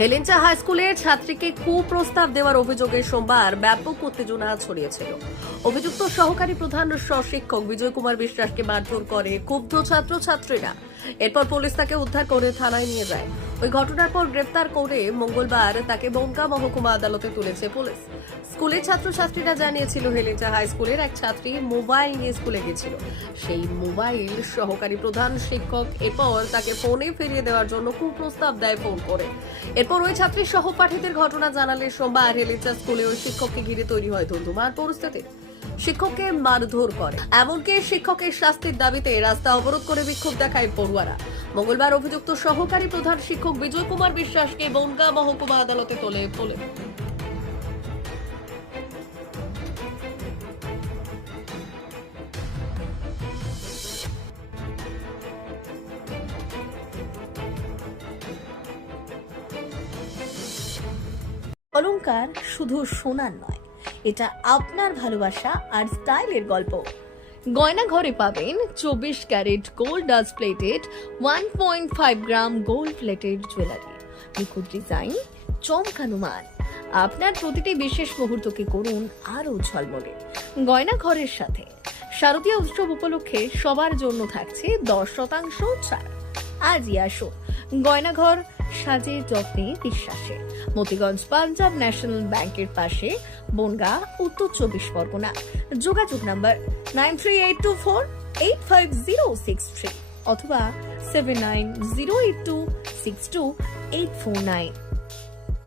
হেলেঞ্চা high স্কুলের ছাত্রীকে কুপ্রস্তাব দেওয়ার অভিযোগে সোমবার ব্যাপক উত্তেজনা ছড়িয়েছিল। অভিযুক্ত সহকারী প্রধান সশিক্ষক বিজয় কুমার বিশ্বাসকে মারধর করে ক্ষুব্ধ ছাত্রছাত্রীরা। এরপর পুলিশ তাকে উদ্ধার করে থানায় নিয়ে যায়। ওই ঘটনার পর গ্রেফতার করে মঙ্গলবার তাকে বনগা মহকুমা আদালতে তুলেছে পুলিশ। স্কুলের ছাত্রছাত্রীরা জানিয়েছিল হেলেঞ্চা হাই স্কুলের এক ছাত্রী মোবাইল নিয়ে স্কুলে গেছিল। সেই মোবাইল সহকারী প্রধান শিক্ষক এরপর তাকে ফোনে ফিরিয়ে দেওয়ার জন্য কুপ্রস্তাব দেয় ফোন করে। এরপর ওই ছাত্রীর সহপাঠীদের ঘটনা জানালে সোমবার হেলেঞ্চা স্কুলে ওই শিক্ষককে ঘিরে তৈরি হয় ধুন্ধুমার পরিস্থিতি। শিক্ষককে মারধর করে। এমনকি শিক্ষকের শাস্তির দাবিতে রাস্তা অবরোধ করে বিক্ষোভ দেখায় পড়ুয়ারা। মঙ্গলবার অভিযুক্ত সহকারী প্রধান শিক্ষক বিজয় কুমার বিশ্বাসকে বনগা মহকুমা আদালতে তোলে পুলিশ। অলংকার শুধু সোনার নয় এটা আপনার ভালোবাসা আর স্টাইলের গল্প। গয়না ঘরে পাবেন চব্বিশ carat gold dust plated one point five gram gold plated jewellery নিখুঁত ডিজাইন চমকানো মান আপনার প্রতিটি বিশেষ মুহূর্তকে করুন আরও ঝলমলে। গয়না ঘরের সাথে। শারদীয় উৎসব উপলক্ষে সবার জন্য থাকছে দশ শতাংশ ছাড়। আজই আসুন গয়নাঘর সাজে যত্নে বিশ্বাসে। মতিগঞ্জ পাঞ্জাব ন্যাশনাল ব্যাংকের পাশে বনগা, উত্তর চব্বিশ পরগনা। যোগাযোগ number nine three two four five zero six three অথবা seven nine zero eight two six two four nine.